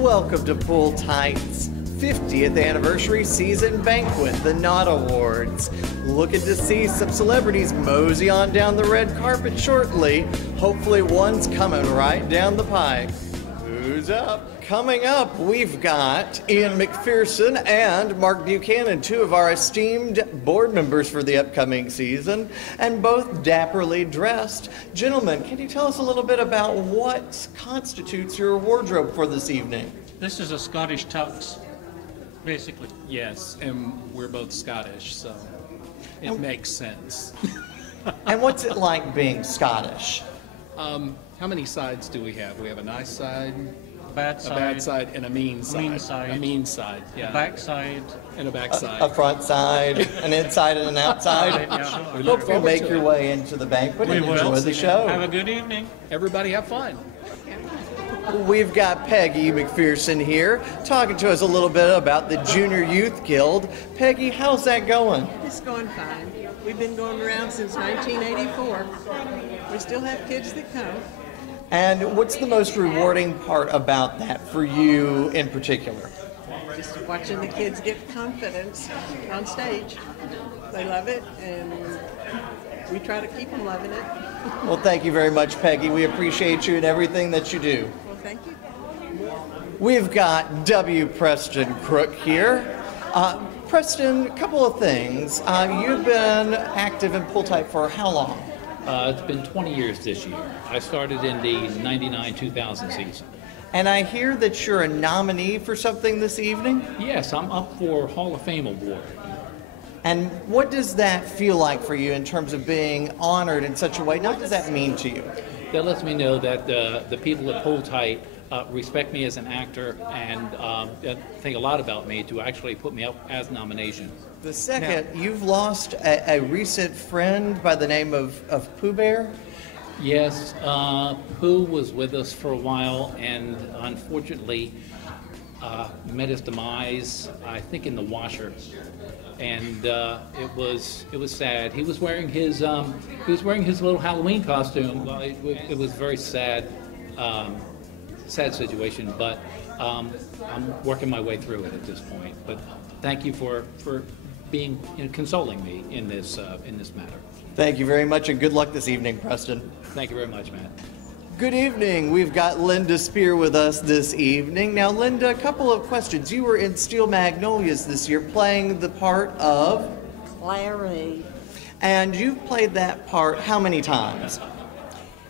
Welcome to Pull Tight's 50th anniversary season banquet, the Knot Awards. Looking to see some celebrities mosey on down the red carpet shortly. Hopefully one's coming right down the pike. Who's up? Coming up, we've got Ian McPherson and Mark Buchanan, two of our esteemed board members for the upcoming season, and both dapperly dressed. Gentlemen, can you tell us a little bit about what constitutes your wardrobe for this evening? This is a Scottish tux, basically. Yes, and we're both Scottish, so it makes sense. And what's it like being Scottish? How many sides do we have? We have a nice side, A bad side, a bad side, and a mean side. side. A mean side, yeah. a back side. And a back side. A front side, an inside and an outside? Yeah. Hope you'll make your way into the banquet and enjoy the show. Have a good evening. Everybody have fun. We've got Peggy McPherson here talking to us a little bit about the Junior Youth Guild. Peggy, how's that going? It's going fine. We've been going around since 1984. We still have kids that come. And what's the most rewarding part about that for you in particular? Just watching the kids get confidence on stage. They love it, and we try to keep them loving it. Well, thank you very much, Peggy. We appreciate you and everything that you do. Well, thank you. We've got W. Preston Crook here. Preston, a couple of things. You've been active in Pull Tight for how long? It's been 20 years this year. I started in the 99-2000 season. And I hear that you're a nominee for something this evening? Yes, I'm up for Hall of Fame award. And what does that feel like for you in terms of being honored in such a way? What does that mean to you? That lets me know that the people at Pull Tight respect me as an actor and think a lot about me to actually put me up as nomination. The second, you've lost a recent friend by the name of Pooh Bear? Yes, Pooh was with us for a while and unfortunately met his demise, I think, in the washer. And it was sad. He was wearing his little Halloween costume. It was a very sad situation. But I'm working my way through it at this point. But thank you for being consoling me in this matter. Thank you very much, and good luck this evening, Preston. Thank you very much, Matt. Good evening. We've got Linda Spear with us this evening. Now, Linda, a couple of questions. You were in Steel Magnolias this year playing the part of Larry. And you've played that part how many times?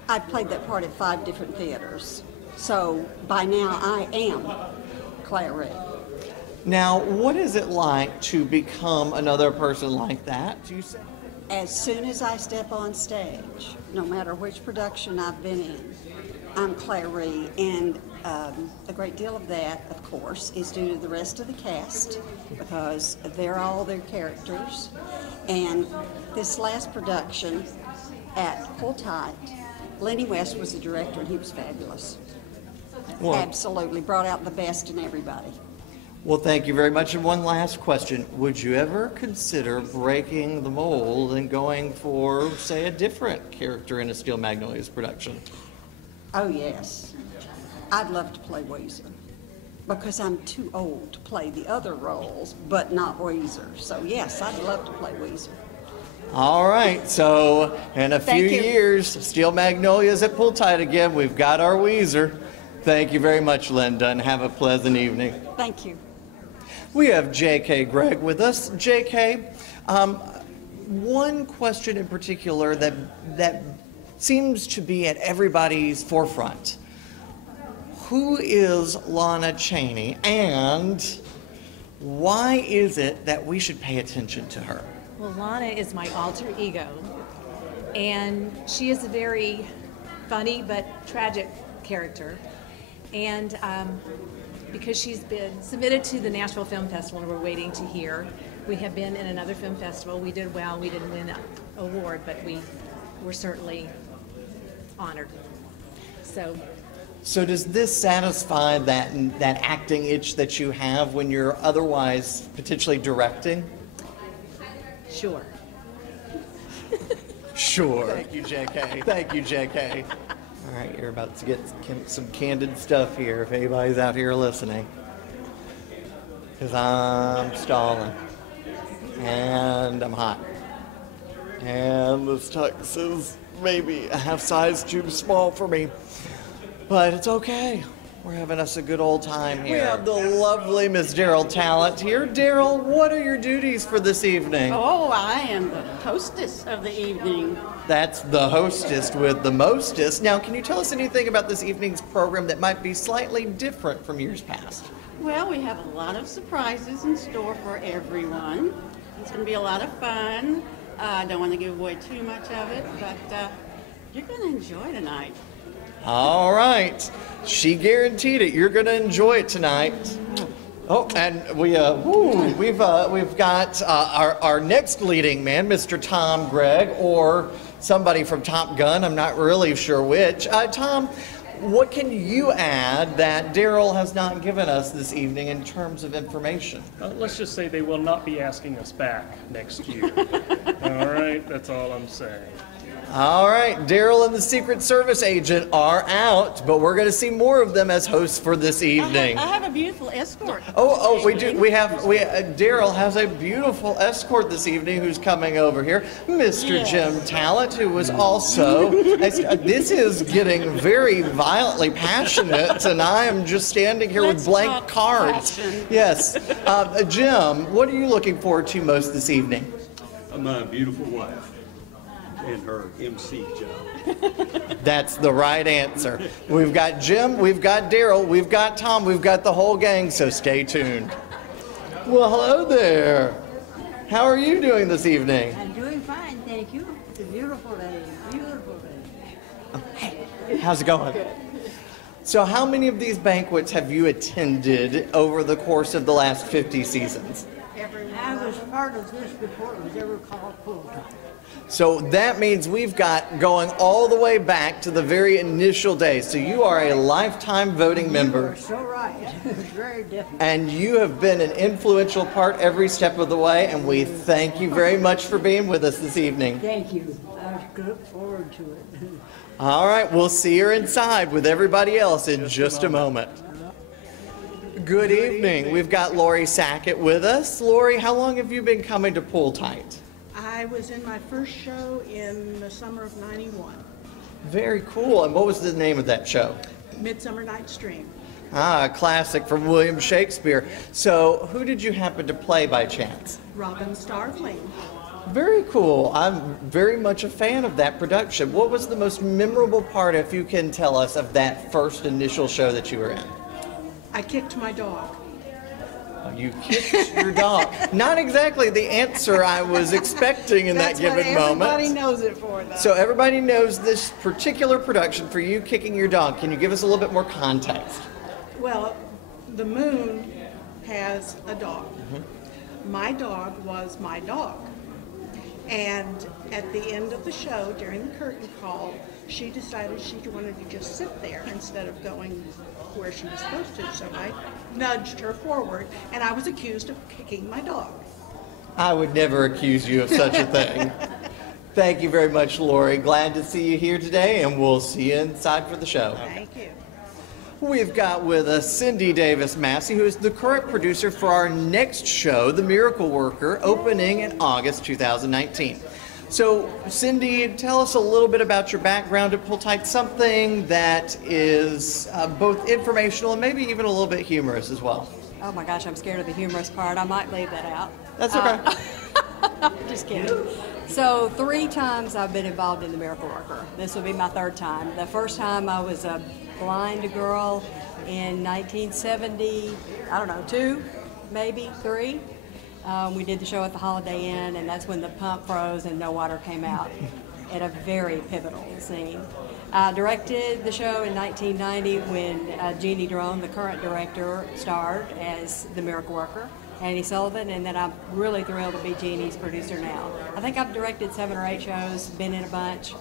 I've played that part at 5 different theaters. So by now I am Clary. Now, what is it like to become another person like that? Do you say? As soon as I step on stage, no matter which production I've been in, I'm Clary, and a great deal of that, of course, is due to the rest of the cast because they're all their characters. And this last production at Pull Tight, Lenny West was the director, and he was fabulous. Well, Absolutely brought out the best in everybody. well, thank you very much. And one last question. Would you ever consider breaking the mold and going for, say, a different character in a Steel Magnolias production? Oh, yes. I'd love to play Weezer because I'm too old to play the other roles, but not Weezer. So, yes, I'd love to play Weezer. All right. So, in a few Thank you. years, Steel Magnolias at Pull Tight again. We've got our Weezer. Thank you very much, Linda, and have a pleasant evening. Thank you. We have J.K. Gregg with us. J.K., one question in particular that seems to be at everybody's forefront. Who is Lana Chaney, and why is it that we should pay attention to her? Well, Lana is my alter ego, and she is a very funny but tragic character. And because she's been submitted to the Nashville Film Festival and we're waiting to hear. We have been in another film festival. We did well. We didn't win an award, but we were certainly honored. So does this satisfy that acting itch that you have when you're otherwise potentially directing? Sure. Sure. Thank you, J.K. Thank you, J.K. All right, you're about to get some candid stuff here if anybody's out here listening. Because I'm stalling. And I'm hot. And this tux is maybe a half size too small for me. But it's okay. We're having us a good old time here. We have the lovely Miss Daryl Talent here. Daryl, what are your duties for this evening? Oh, I am the hostess of the evening. That's the hostess with the mostest. Now, can you tell us anything about this evening's program that might be slightly different from years past? Well, we have a lot of surprises in store for everyone. It's going to be a lot of fun. I don't want to give away too much of it, but you're going to enjoy tonight. All right. She guaranteed it. You're going to enjoy it tonight. Oh, and we've got our next leading man, Mr. Tom Gregg, or somebody from Top Gun. I'm not really sure which. Tom, what can you add that Daryl has not given us this evening in terms of information? Let's just say they will not be asking us back next year. All right, that's all I'm saying. All right, Daryl and the Secret Service agent are out, but we're going to see more of them as hosts for this evening. I have a beautiful escort. Oh, we do. Daryl has a beautiful escort this evening who's coming over here, Mr. Yes. Jim Talent, who was also. This is getting very violently passionate, and I am just standing here Let's with blank talk cards. passion. Yes, Jim, what are you looking forward to most this evening? My beautiful wife and her MC job. That's the right answer. We've got Jim, we've got Daryl, we've got Tom, we've got the whole gang, so stay tuned. Well, hello there. How are you doing this evening? I'm doing fine, thank you. It's a beautiful day, beautiful day. Hey, how's it going? Good. So how many of these banquets have you attended over the course of the last 50 seasons? I was part of this before it was ever called pool time. So that means we've got going all the way back to the very initial days. So you are a lifetime voting member. You are so right. It's very different. And you have been an influential part every step of the way, and we thank you very much for being with us this evening. Thank you. I look forward to it. All right, we'll see her inside with everybody else in just a moment. Good evening. We've got Lori Sackett with us. Lori, how long have you been coming to Pool Tight? I was in my first show in the summer of '91, Very cool. And what was the name of that show? Midsummer Night's Dream. Ah, a classic from William Shakespeare. So who did you happen to play by chance? Robin Starveling. Very cool. I'm very much a fan of that production. What was the most memorable part, if you can tell us, of that first initial show that you were in? I kicked my dog. You kicked your dog. Not exactly the answer I was expecting in that given moment. Everybody knows it for, though. So everybody knows this particular production for you kicking your dog. Can you give us a little bit more context? Well, the moon has a dog. My dog was my dog. And at the end of the show, during the curtain call, she decided she wanted to just sit there instead of going where she was supposed to. So I nudged her forward, and I was accused of kicking my dog. I would never accuse you of such a thing. Thank you very much, Lori. Glad to see you here today, and we'll see you inside for the show. Thank you. We've got with us Cindy Davis Massey, who is the current producer for our next show, The Miracle Worker, opening in August 2019. So, Cindy, tell us a little bit about your background at Pool Tight, something that is both informational and maybe even a little bit humorous as well. Oh my gosh, I'm scared of the humorous part. I might leave that out. That's okay. Just kidding. So 3 times I've been involved in The Miracle Worker. This will be my 3rd time. The first time I was a blind girl in 1970, I don't know, 2, maybe 3. We did the show at the Holiday Inn, and that's when the pump froze and no water came out at a very pivotal scene. I directed the show in 1990 when Jeannie Drone, the current director, starred as the Miracle Worker, Annie Sullivan, and then I'm really thrilled to be Jeannie's producer now. I think I've directed 7 or 8 shows, been in a bunch.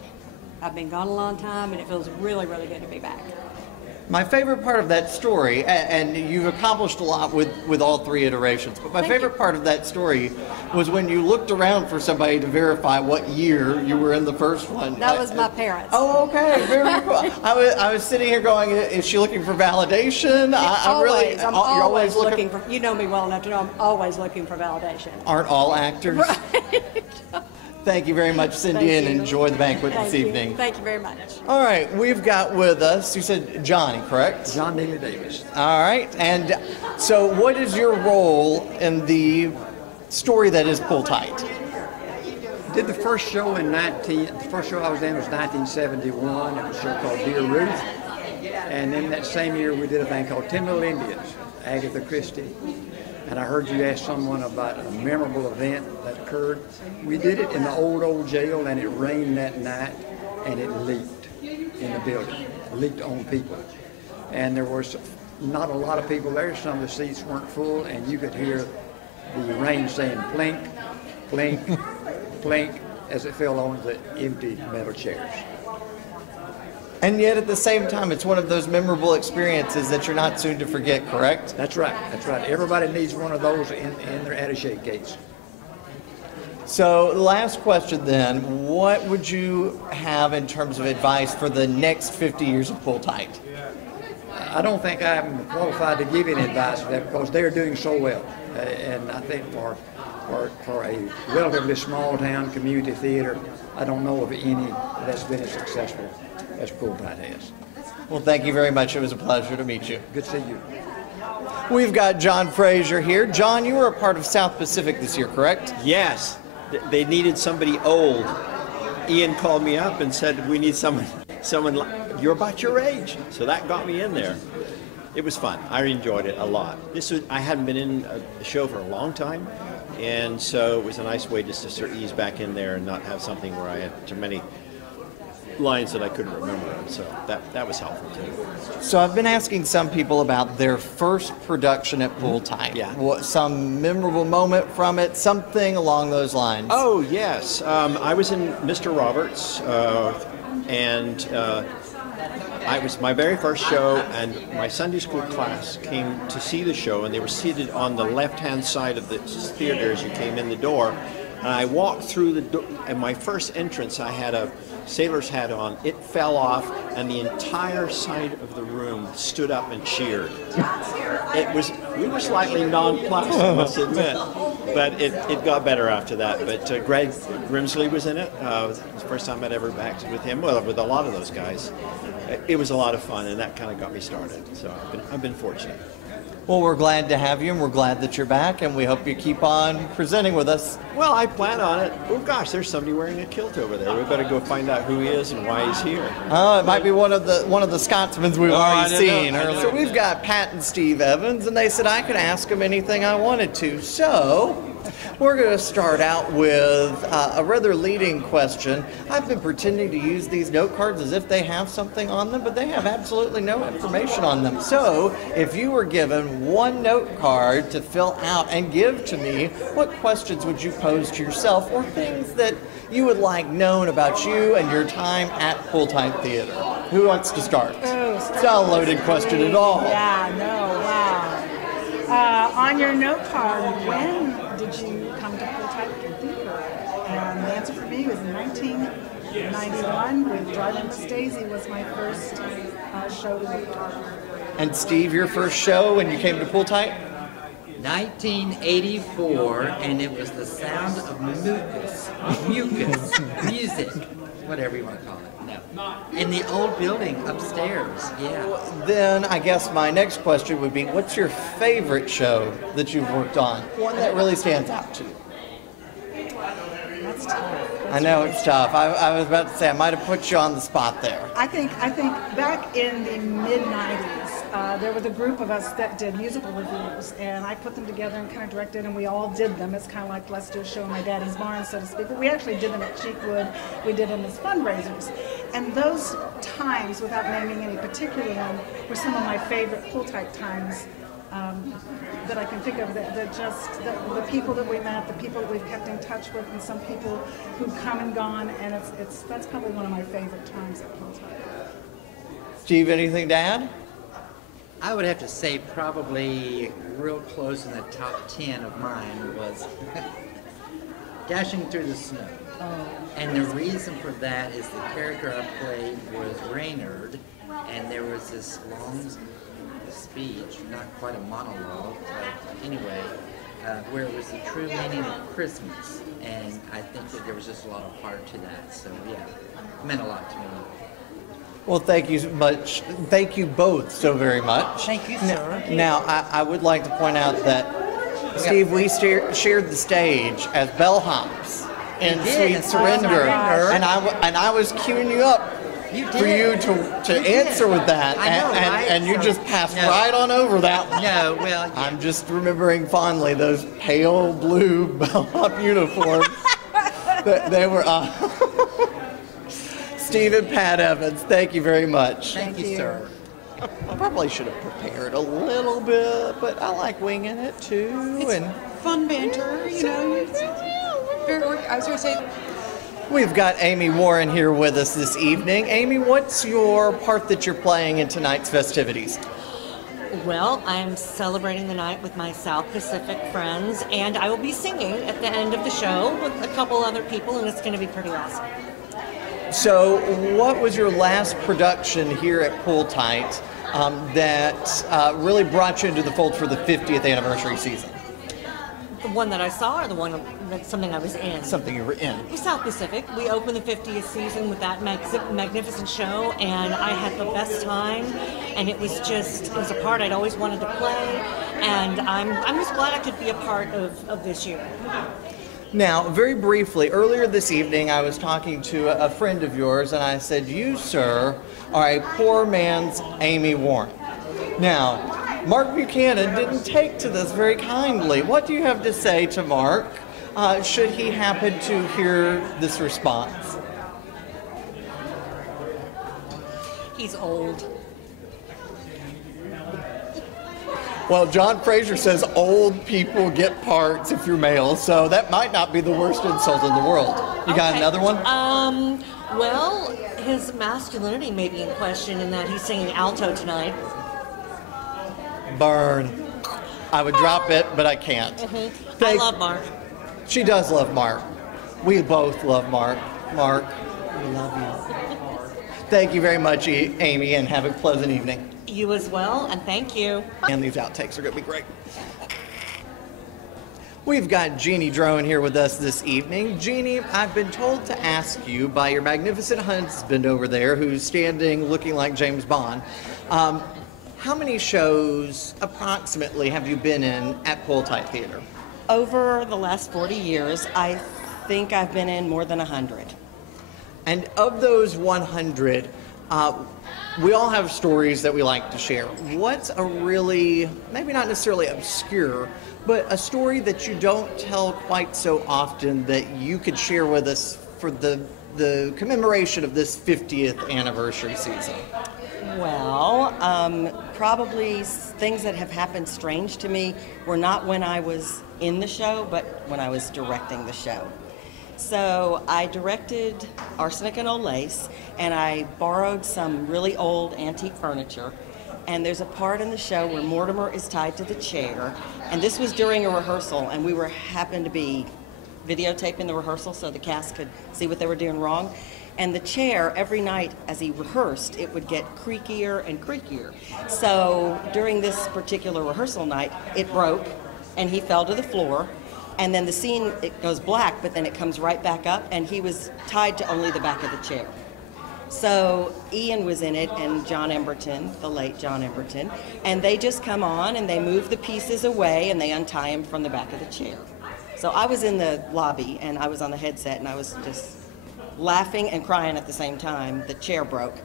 I've been gone a long time, and it feels really, really good to be back. My favorite part of that story, and you've accomplished a lot with all three iterations, but my favorite part of that story was when you looked around for somebody to verify what year you were in the first one. That was my parents. Oh, okay, very cool. I was sitting here going, is she looking for validation? I'm always looking for, you know me well enough to know I'm always looking for validation. Aren't all actors? Right. Thank you very much, Cindy, and enjoy the banquet Thank this you. evening. Thank you very much. All right, we've got with us, you said Johnny, correct? John Neely Davis. All right, and so what is your role in the story that is Pull Tight? Did the first show the first show I was in was 1971. It was a show called Dear Ruth. And then that same year we did a thing called 10 Little Indians, Agatha Christie. And I heard you ask someone about a memorable event that occurred. We did it in the old jail, and it rained that night, and it leaked in the building. It leaked on people. And there was not a lot of people there. Some of the seats weren't full, and you could hear the rain saying plink, plink, plink as it fell on the empty metal chairs. And yet at the same time, it's one of those memorable experiences that you're not soon to forget, correct? That's right, that's right. Everybody needs one of those in their attaché case. So last question then, what would you have in terms of advice for the next 50 years of Pull Tight? I don't think I'm qualified to give any advice for that because they're doing so well. And I think for a relatively small town community theater, I don't know of any that's been as successful as Pull Tight has. Well, thank you very much. It was a pleasure to meet you. Good to see you. We've got John Frazier here. John, you were a part of South Pacific this year, correct? Yes. They needed somebody old. Ian called me up and said, we need someone you're about your age. So that got me in there. It was fun. I enjoyed it a lot. I hadn't been in a show for a long time, and so it was a nice way just to sort of ease back in there and not have something where I had too many lines that I couldn't remember. So that was helpful too. So I've been asking some people about their first production at Pull Tight. Yeah. What, some memorable moment from it, something along those lines. Oh, yes. I was in Mr. Roberts, and it was my very first show, and my Sunday school class came to see the show, and they were seated on the left-hand side of the theater as you came in the door. And I walked through the door, and my first entrance, I had a sailor's hat on. It fell off, and the entire side of the room stood up and cheered. We were slightly nonplussed, I must admit, but it got better after that. But Greg Grimsley was in it. It was the first time I'd ever acted with him, well, with a lot of those guys. It was a lot of fun, and that kind of got me started. So I've been fortunate. Well, we're glad to have you, and we're glad that you're back, and we hope you keep on presenting with us. Well, I plan on it. Oh gosh, there's somebody wearing a kilt over there. We better go find out who he is and why he's here. Oh, it might be one of the Scotsmen we've already seen earlier. So know. we've got Pat and Steve Evans, and they said I could ask them anything I wanted to. So we're going to start out with a rather leading question. I've been pretending to use these note cards as if they have something on them, but they have absolutely no information on them. So if you were given one note card to fill out and give to me, what questions would you pose to yourself or things that you would like known about you and your time at Pull Tight Theater? Who wants to start? It's not a loaded question at all. Yeah, no, wow. On your note card, when did you come to Pull Tight Theater? And the answer for me was 1991 with Driving Miss Daisy was my first show we worked on. And Steve, your first show when you came to Pull Tight? 1984, and it was the sound of mucus, music, whatever you want to call it. No. In the old building upstairs, yeah. Then I guess my next question would be, what's your favorite show that you've worked on? One that really stands out to you. That's tough. I know it's tough. I was about to say I might have put you on the spot there. I think back in the mid-90s, there was a group of us that did musical reviews, and I put them together and kind of directed, and we all did them. It's kind of like, let's do a show in my daddy's barn, so to speak. But we actually did them at Cheekwood. We did them as fundraisers. And those times, without naming any particular one, were some of my favorite Pull Tight times that I can think of, that just the people that we met, the people that we've kept in touch with, and some people who've come and gone, and that's probably one of my favorite times at Banquet. Steve, anything to add? I would have to say probably real close in the top 10 of mine was Dashing Through the Snow. And the reason for that is the character I played was Reynard, and there was this long speech, not quite a monologue, but anyway, where it was the true meaning of Christmas. And I think that there was just a lot of heart to that. So yeah, it meant a lot to me. Well, thank you much. Thank you both so very much. Thank you, sir. Now, I would like to point out that, Steve, we shared the stage as bellhops in We did, Sweet that's Surrender, right. and I was queuing you up for you to answer with that, I know, right? and you So- just passed No. right on over that one. No, well, yeah. I'm just remembering fondly those pale blue bellhop uniforms. They were. Steve and Pat Evans, thank you very much. Thank you, sir. I probably should have prepared a little bit, but I like winging it too. It's fun banter, you know. I was going to say, We've got Amy Warren here with us this evening. Amy, what's your part that you're playing in tonight's festivities? Well, I'm celebrating the night with my South Pacific friends, and I will be singing at the end of the show with a couple other people, and it's going to be pretty awesome. So, what was your last production here at Pool Tight that really brought you into the fold for the 50th anniversary season? The one that I saw, or the one that's something I was in? Something you were in. It was South Pacific. We opened the 50th season with that magnificent show, and I had the best time. And it was a part I'd always wanted to play, and I'm just glad I could be a part of this year. Now, very briefly, earlier this evening, I was talking to a friend of yours, and I said, "You, sir, are a poor man's Amy Warren." Now, Mark Buchanan didn't take to this very kindly. What do you have to say to Mark, should he happen to hear this response? He's old. Well, John Fraser says old people get parts if you're male, so that might not be the worst insult in the world. You got another one? Well, his masculinity may be in question in that he's singing alto tonight. Burn. I would drop it, but I can't. I love Mark. She does love Mark. We both love Mark. Mark, we love you. Thank you very much, Amy, and have a pleasant evening. You as well, and thank you. And these outtakes are going to be great. We've got Jeannie Drone here with us this evening. Jeannie, I've been told to ask you by your magnificent husband over there, who's standing looking like James Bond, how many shows approximately have you been in at Pool Tight Theater? Over the last 40 years, I think I've been in more than 100. And of those 100, we all have stories that we like to share. What's a really, maybe not necessarily obscure, but a story that you don't tell quite so often that you could share with us for the commemoration of this 50th anniversary season? Well, probably things that have happened strange to me were not when I was in the show, but when I was directing the show. So I directed Arsenic and Old Lace, and I borrowed some really old antique furniture. And there's a part in the show where Mortimer is tied to the chair, and this was during a rehearsal, and we happened to be videotaping the rehearsal so the cast could see what they were doing wrong. And the chair, every night as he rehearsed, it would get creakier and creakier. So during this particular rehearsal night, it broke, and he fell to the floor. And then the scene, it goes black, but then it comes right back up, and he was tied to only the back of the chair. So Ian was in it, and John Emberton, the late John Emberton, and they just come on, and they move the pieces away, and they untie him from the back of the chair. So I was in the lobby, and I was on the headset, and I was just laughing and crying at the same time. The chair broke.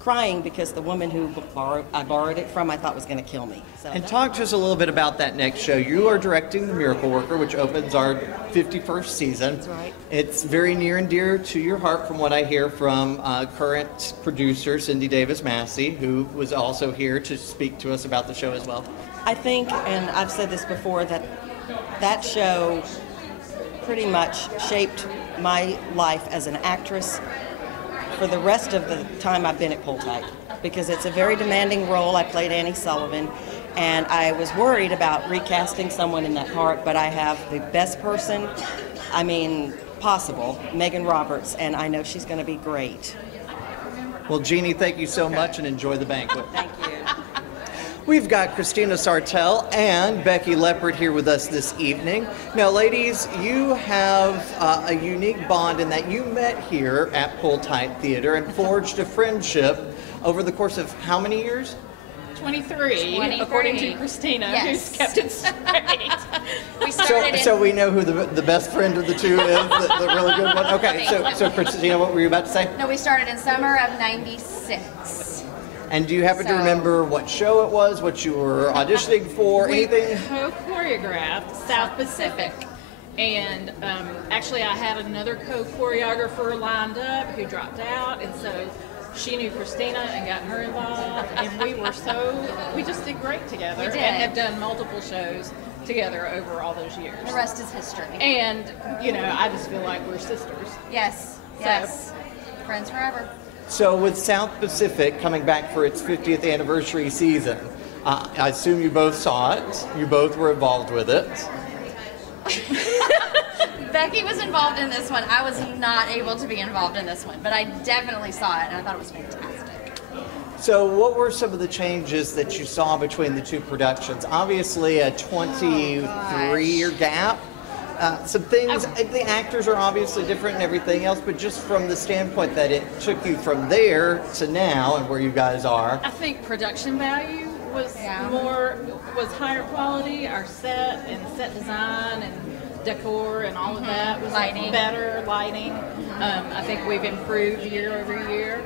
Crying because the woman who I borrowed it from I thought was going to kill me. So And talk to us a little bit about that next show. You are directing The Miracle Worker, which opens our 51st season. That's right. It's very near and dear to your heart from what I hear from current producer Cindy Davis-Massey, who was also here to speak to us about the show as well. I think, and I've said this before, that that show pretty much shaped my life as an actress for the rest of the time I've been at Pool Tight. because it's a very demanding role. I played Annie Sullivan, and I was worried about recasting someone in that part, but I have the best person, possible, Megan Roberts, and I know she's going to be great. Well, Jeannie, thank you so much and enjoy the banquet. Thank you. We've got Christina Sartell and Becky Leopard here with us this evening. Now, ladies, you have a unique bond in that you met here at Pull Tight Theater and forged a friendship over the course of how many years? 23, according to Christina, who's kept it straight. We started So we know who the best friend of the two is, the really good one? Okay, so Christina, what were you about to say? No, we started in summer of '96. And do you happen to remember what show it was, what you were auditioning for, anything? We co-choreographed South Pacific. And actually I had another co-choreographer lined up who dropped out, and so she knew Christina and got her involved, and we just did great together. We did. And have done multiple shows together over all those years. The rest is history. And, I just feel like we're sisters. Yes, yes. Friends forever. So with South Pacific coming back for its 50th anniversary season, I assume you both saw it. You both were involved with it. Becky was involved in this one. I was not able to be involved in this one, but I definitely saw it, and I thought it was fantastic. So what were some of the changes that you saw between the two productions? Obviously a 23-year gap. Some things, the actors are obviously different and everything else, but just from the standpoint that it took you from there to now and where you guys are. I think production value was higher quality. Our set and set design and decor and all of that was better lighting. I think we've improved year over year.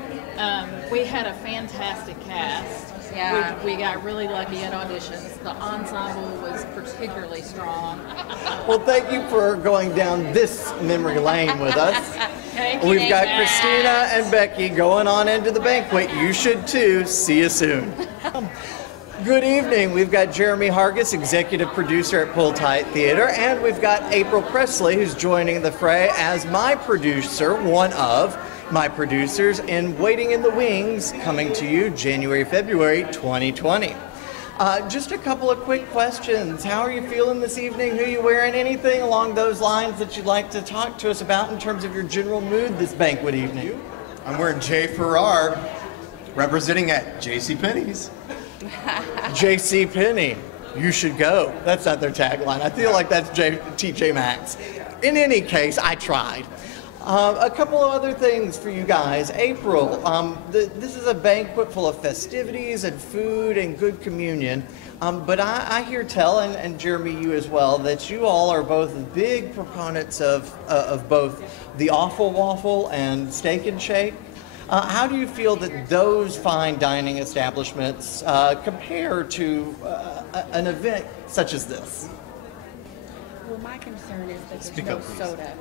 We had a fantastic cast. Yeah. We got really lucky at auditions. The ensemble was particularly strong. Well, thank you for going down this memory lane with us. Thank you. We've got Christina and Becky going on into the banquet. You should too. See you soon. Good evening. We've got Jeremy Hargis, executive producer at Pull Tight Theater, and we've got April Presley, who's joining the fray as my producer, one of my producers, in Waiting in the Wings, coming to you January, February 2020. Just a couple of quick questions. How are you feeling this evening? Who are you wearing? Anything along those lines that you'd like to talk to us about in terms of your general mood this banquet evening? I'm wearing Jay Farrar, representing at JCPenney's. JCPenney, you should go. That's not their tagline. I feel like that's TJ Maxx. In any case, I tried. A couple of other things for you guys. April, this is a banquet full of festivities and food and good communion. But I hear tell, and Jeremy, you as well, that you all are both big proponents of both the Awful Waffle and Steak and Shake. How do you feel that those fine dining establishments compare to an event such as this? Well, my concern is that there's no soda.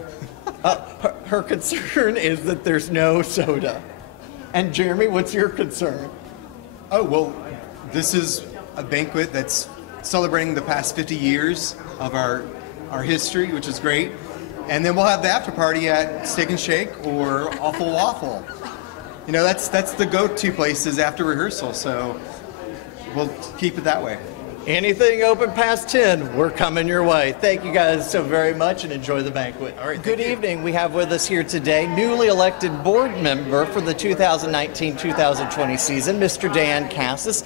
Her concern is that there's no soda. And Jeremy, what's your concern? Oh, well, this is a banquet that's celebrating the past 50 years of our history, which is great. And then we'll have the after party at Steak and Shake or Awful Waffle. You know, that's the go-to places after rehearsal, so we'll keep it that way. Anything open past 10, we're coming your way. Thank you guys so very much and enjoy the banquet. All right, good evening. We have with us here today newly elected board member for the 2019-2020 season, Mr. Dan Cassis.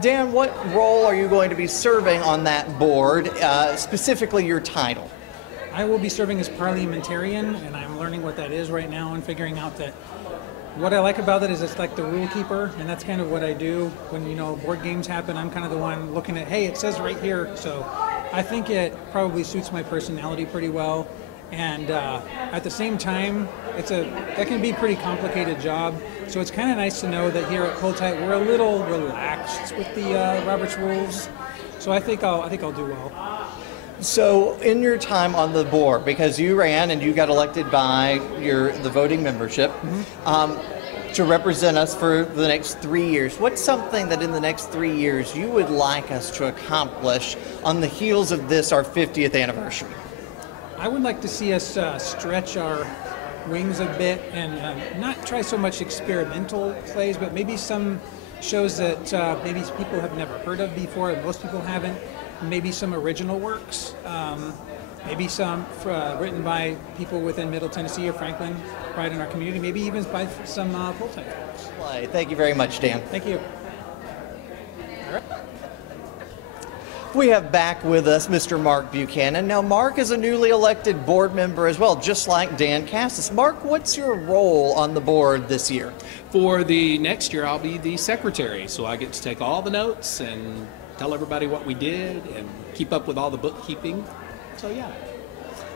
Dan, what role are you going to be serving on that board, specifically your title? I will be serving as parliamentarian, and I'm learning what that is right now and figuring out that what I like about it is it's like the rule keeper, and that's kind of what I do when, board games happen. I'm kind of the one looking at, hey, it says right here. So I think it probably suits my personality pretty well. And at the same time, that can be a pretty complicated job. So it's kind of nice to know that here at Pull Tight, we're a little relaxed with the Robert's rules. So I think I'll do well. So in your time on the board, because you ran and you got elected by the voting membership, to represent us for the next 3 years, what's something that in the next 3 years you would like us to accomplish on the heels of this, our 50th anniversary? I would like to see us stretch our wings a bit and not try so much experimental plays, but maybe some shows that maybe people have never heard of before, and most people haven't. Maybe some original works, maybe some written by people within Middle Tennessee or Franklin, right in our community, maybe even by some full-time folks. Well, thank you very much, Dan. Thank you. All right. We have back with us Mr. Mark Buchanan. Now, Mark is a newly elected board member as well, just like Dan Cassis. Mark, what's your role on the board this year? For the next year, I'll be the secretary, so I get to take all the notes and tell everybody what we did and keep up with all the bookkeeping. So, yeah.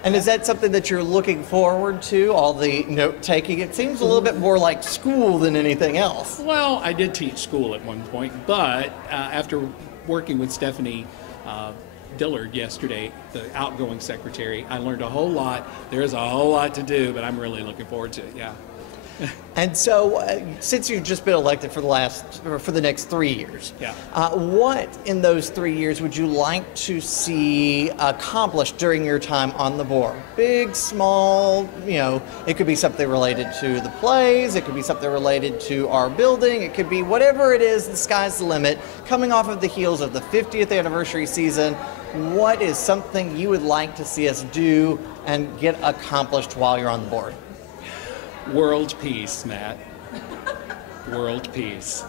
And is that something that you're looking forward to, all the note-taking? It seems a little bit more like school than anything else. Well, I did teach school at one point, but after working with Stephanie Dillard yesterday, the outgoing secretary, I learned a whole lot. There is a whole lot to do, but I'm really looking forward to it, yeah. And so, since you've just been elected for the next 3 years, yeah. What in those 3 years would you like to see accomplished during your time on the board? Big, small, it could be something related to the plays, it could be something related to our building, it could be whatever it is, the sky's the limit. Coming off of the heels of the 50th anniversary season, what is something you would like to see us do and get accomplished while you're on the board? World peace, Matt. World peace.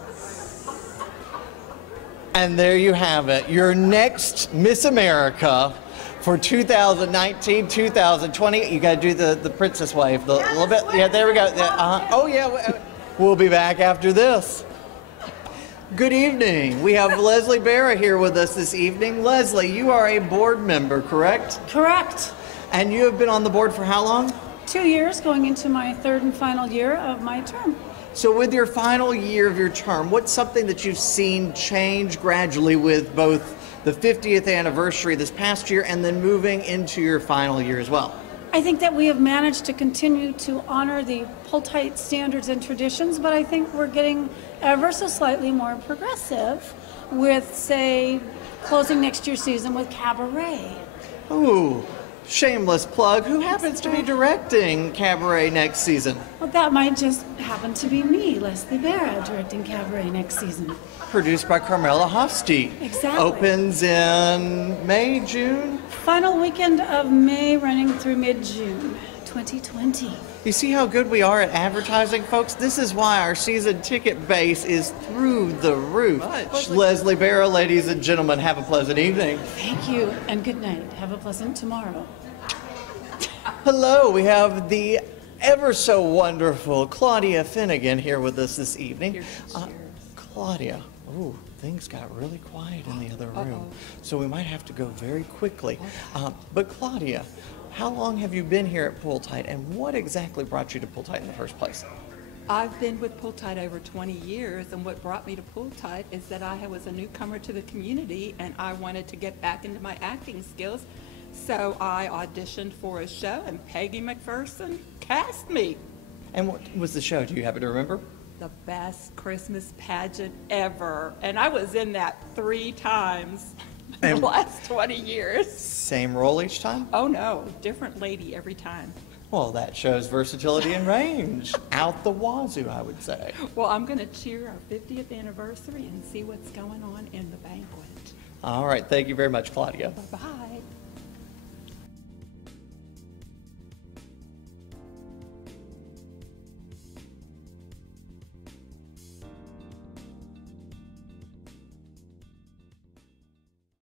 And there you have it. Your next Miss America for 2019, 2020. You got to do the princess wave. A little bit. Yeah, there we go. Oh, yeah. We'll be back after this. Good evening. We have Leslie Barra here with us this evening. Leslie, you are a board member, correct? Correct. And you have been on the board for how long? 2 years, going into my third and final year of my term. So with your final year of your term, what's something that you've seen change gradually with both the 50th anniversary this past year and then moving into your final year as well? I think that we have managed to continue to honor the pull-tight standards and traditions, but I think we're getting ever so slightly more progressive with, say, closing next year's season with cabaret. Ooh. Shameless plug. Who happens to be directing Cabaret next season? Well, that might just happen to be me, Leslie Barra, directing Cabaret next season. Produced by Carmela Hofstedt. Exactly. Opens in May, June? Final weekend of May, running through mid-June 2020. You see how good we are at advertising, folks? This is why our season ticket base is through the roof. Leslie Barra, ladies and gentlemen, have a pleasant evening. Thank you, and good night. Have a pleasant tomorrow. Hello, we have the ever so wonderful Claudia Finnegan here with us this evening. Claudia, ooh, things got really quiet in the other room, so we might have to go very quickly. But Claudia, how long have you been here at Pull Tight, and what exactly brought you to Pull Tight in the first place? I've been with Pull Tight over 20 years, and what brought me to Pull Tight is that I was a newcomer to the community, and I wanted to get back into my acting skills. So I auditioned for a show, and Peggy McPherson cast me. And what was the show? Do you happen to remember? The best Christmas pageant ever. And I was in that 3 times in the last 20 years. Same role each time? Oh, no. Different lady every time. Well, that shows versatility and range. Out the wazoo, I would say. Well, I'm going to cheer our 50th anniversary and see what's going on in the banquet. All right. Thank you very much, Claudia. Bye-bye.